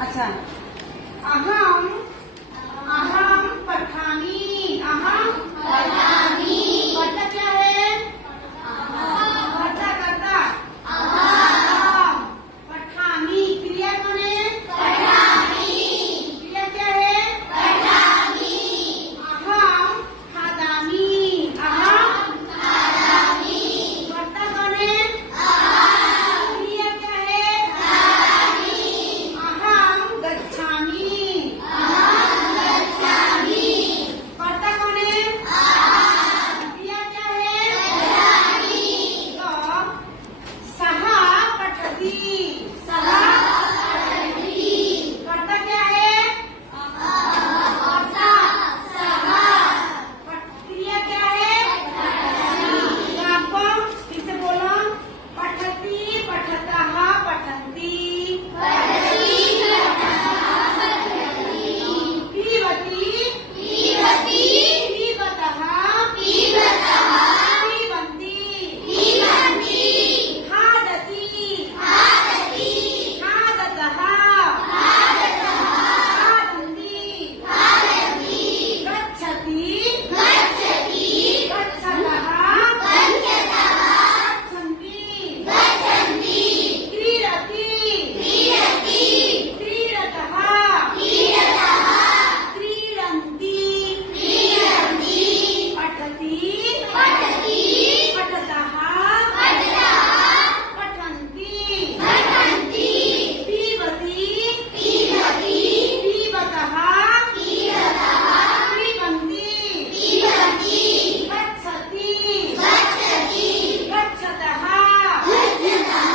अच्छा, अहम अहम पठानी। अहम पठानी। कर्ता क्या है? कर्ता कर्ता अहम पठानी। क्रिया कौन है? पठानी। क्रिया क्या है? पठानी। अहम खादामी। अहम खादामी। कर्ता कौन है? अहम। क्रिया क्या है? खादामी। अहम गच्छामि। अहम गच्छामि। कर्ता कौन है? अहम। क्रिया क्या है? पठानी। तो सः पठति। सः पठति। कर्ता क्या है? कर्ता सः। क्रिया क्या है? पठति। तो आपको फिर से बोलो, पठति पठतः पठन्ति। पठति पठतः पठन्ति। पीबति पीबति। पीबतः पीबतः। पीबन्ति पीबन्ति। खादति खादति। खादतः खादतः। खादन्ति खादन्ति। गच्छति गच्छति। गच्छतः गच्छतः। गच्छन्ति गच्छन्ति। क्रीडति क्रीडति। क्रीडतः क्रीडतः। क्रीडन्ति क्रीडन्ति। पठति पठति। पठतः पठतः। पठन्ति पठन्ति। पीबति पीबति। पीबतः पीबतः। पीबन्ति पीबन्ति। गच्छति गच्छति। गच्छतः गच्छतः।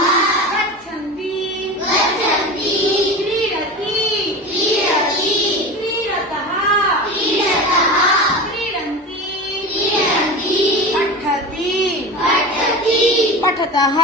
गच्छन्ति गच्छन्ति। क्रीडति क्रीडति। क्रीडतः क्रीडतः। क्रीडन्ति क्रीडन्ति। पठति पठति। पठतः